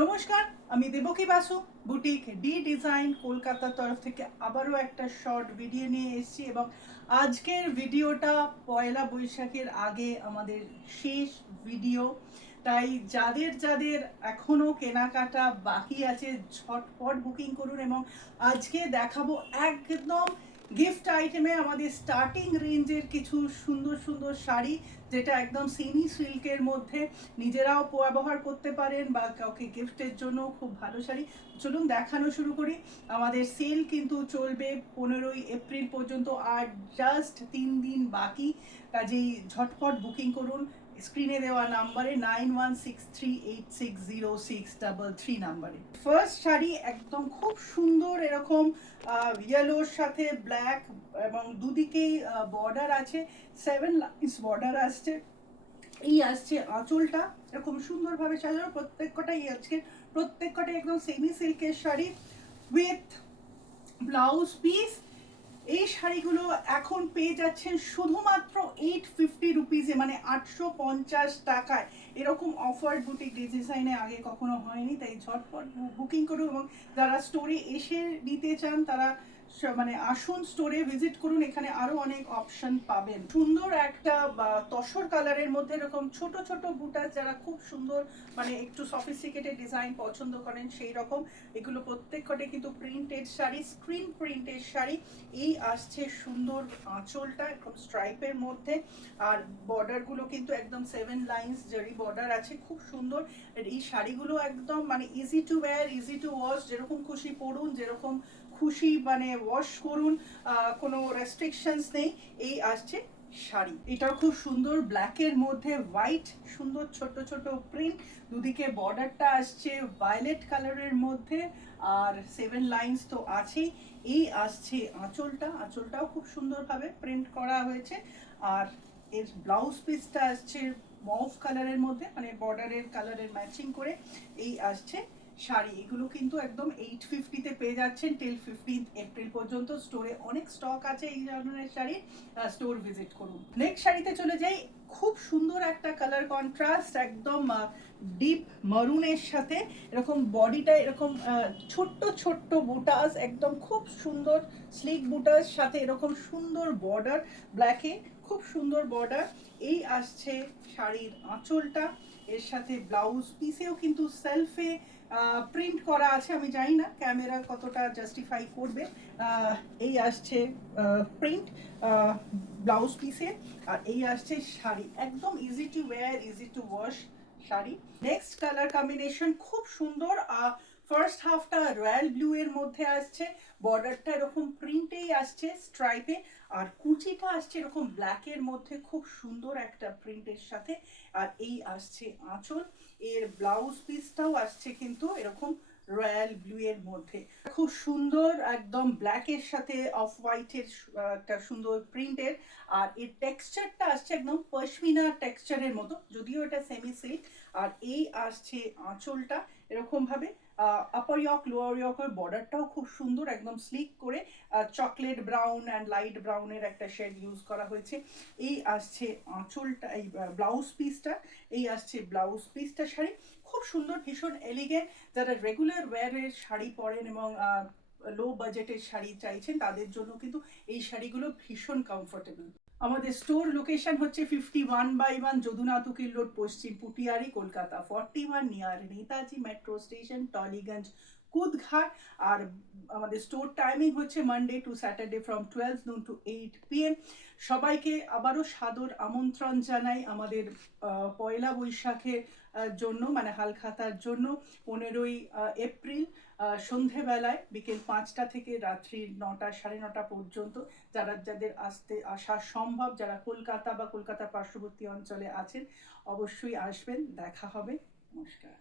নমস্কার, আমি Devaki Basu, boutique D design কলকাতার তরফ থেকে আবারও একটা শর্ট ভিডিও নিয়ে এসেছি। এবং আজকের ভিডিওটা পয়লা বৈশাখের আগে আমাদের শেষ ভিডিও। তাই যাদের যাদের এখনও কেনাকাটা বাকি আছে ঝটপট বুকিং করুন। এবং আজকে দেখাবো একদম গিফট আইটেমে আমাদের স্টার্টিং রেঞ্জের কিছু সুন্দর সুন্দর শাড়ি, যেটা একদম সেমি সিল্কের মধ্যে নিজেরাও ব্যবহার করতে পারেন বা কাউকে গিফটের জন্য খুব ভালো শাড়ি। চলুন দেখানো শুরু করি। আমাদের সেল কিন্তু চলবে 15ই এপ্রিল পর্যন্ত, আর জাস্ট 3 দিন বাকি। কাজেই ঝটপট বুকিং করুন স্ক্রিনে দেওয়া নাম্বারে 9163860633 নাম্বারে। ফার্স্ট শাড়ি একদম খুব সুন্দর, এরকম ইয়েলোর সাথে ব্ল্যাক এবং দুদিকেই বর্ডার আছে, 7 লাইন্স বর্ডার আসছে। এই আসছে আঁচলটা এরকম সুন্দরভাবে সাজানো, প্রত্যেকটাই একদম সেমি সিল্কের শাড়ি উইথ ব্লাউজ পিস। এই শাড়িগুলো এখন পেয়ে যাচ্ছেন শুধুমাত্র 850 রুপিজে, মানে 850 টাকায়। এরকম অফার বুটিক ডিজাইনে আগে কখনো হয়নি, তাই ঝটপট বুকিং করুন। এবং যারা স্টোরে এসে নিতে চান তারা মানে আসুন, স্টোরে ভিজিট করুন, এখানে আরো অনেক অপশন পাবেন। সুন্দর একটা তসর কালারের মধ্যে এরকম ছোট ছোট বুটাস, যারা খুব সুন্দর মানে একটু সফিস্টিকেটেড ডিজাইন পছন্দ করেন সেই রকম। এগুলো প্রত্যেকটা কিন্তু printed sari, screen printed sari. এই আসছে সুন্দর আঁচলটা এরকম স্ট্রাইপের মধ্যে, আর বর্ডারগুলো কিন্তু একদম 7 লাইন্স জারি বর্ডার আছে, খুব সুন্দর। এই শাড়িগুলো একদম মানে easy to wire, easy to wash, যেরকম খুশি পরুন, যেরকম খুশি মানে ওয়াশ করুন, কোনো রেস্ট্রিকশনস নেই। এই আসছে শাড়ি, এটাও খুব সুন্দর ব্ল্যাকের মধ্যে হোয়াইট, সুন্দর ছোট ছোট প্রিন্ট, দুদিকে বর্ডারটা আসছে ভায়োলেট কালারের মধ্যে, আর 7 লাইন্স তো আছেই। এই আসছে আঁচলটাও খুব সুন্দরভাবে প্রিন্ট করা হয়েছে। আর এর ব্লাউজ পিসটা আসছে মভ কালারের মধ্যে, মানে বর্ডারের কালারের ম্যাচিং করে। এই আসছে শাড়ি। এগুলো কিন্তু একদম 850-তে পেয়ে যাচ্ছেন টিল 15 এপ্রিল পর্যন্ত। স্টোরে অনেক স্টক আছে এই ধরনের শাড়ি, স্টোর ভিজিট করুন। নেক্সট শাড়িতে চলে যাই। খুব সুন্দর একটা কালার কন্ট্রাস্ট, একদম ডিপ মারুনের সাথে এরকম বডিটা এরকম ছোট্ট ছোট্ট বুটাস, একদম খুব সুন্দর স্লিক বুটাস সাথে এরকম সুন্দর বর্ডার ব্ল্যাকে, খুব সুন্দর বর্ডার। এই আসছে শাড়ির আঁচলটা, এর সাথে ব্লাউজ পিসেও কিন্তু সেলফে প্রিন্ট করা আছে। আমি জানি না ক্যামেরা কতটা জাস্টিফাই করবে। এই আসছে প্রিন্ট ব্লাউজ পিসে, আর এই আসছে শাড়ি, একদম easy to wire, easy to wash sari. Next colour combination খুব সুন্দর। ফার্স্ট হাফটা রয়্যাল ব্লু এর মধ্যে আসছে, বর্ডারটা এরকম প্রিন্টেই আসছে স্ট্রাইপে, আর কুচিটা আসছে এরকম ব্ল্যাকের মধ্যে, খুব সুন্দর একটা প্রিন্টের সাথে। আর এই আসছে আঁচল, এর ব্লাউজ পিসটাও আসছে কিন্তু এরকম রয়্যাল ব্লু এর মধ্যে, খুব সুন্দর একদম ব্ল্যাকের সাথে অফ হোয়াইটের একটা সুন্দর প্রিন্টের। আর এর টেক্সচারটা আসছে একদম পশমিনা টেক্সচারের মতো, যদিও এটা সেমি সিল্ক। আর এই আসছে আঁচলটা এরকম ভাবে, আপার ইয়ক লোয়ার ইয়কের বর্ডারটাও খুব সুন্দর, একদম স্লিক করে চকলেট ব্রাউন অ্যান্ড লাইট ব্রাউনের একটা শেড ইউজ করা হয়েছে। এই আসছে আঁচলটা, এই ব্লাউজ পিসটা, এই আসছে ব্লাউজ পিসটা। শাড়ি খুব সুন্দর, ভীষণ এলিগেন্ট। যারা রেগুলার ওয়্যারের শাড়ি পরেন এবং লো বাজেটের শাড়ি চাইছেন তাদের জন্য কিন্তু এই শাড়িগুলো ভীষণ কমফোর্টেবল। আমাদের স্টোর লোকেশন হচ্ছে 51/1 Jadunath Ukil road, Paschim Putiary, Kolkata 41, near Netaji metro station, Tollygunge, Kudghat. আর আমাদের স্টোর টাইমিং হচ্ছে Monday to Saturday from 12 noon to 8 PM। সবাইকে আবারও সাদর আমন্ত্রণ জানাই আমাদের পয়লা বৈশাখের জন্য, মানে হালখাতার জন্য। 15ই এপ্রিল সন্ধেবেলায় বিকেল 5টা থেকে রাত্রি 9টা 9:30 পর্যন্ত। যাদের আসা সম্ভব, যারা কলকাতা বা কলকাতার পার্শ্ববর্তী অঞ্চলে আছেন অবশ্যই আসবেন, দেখা হবে। নমস্কার।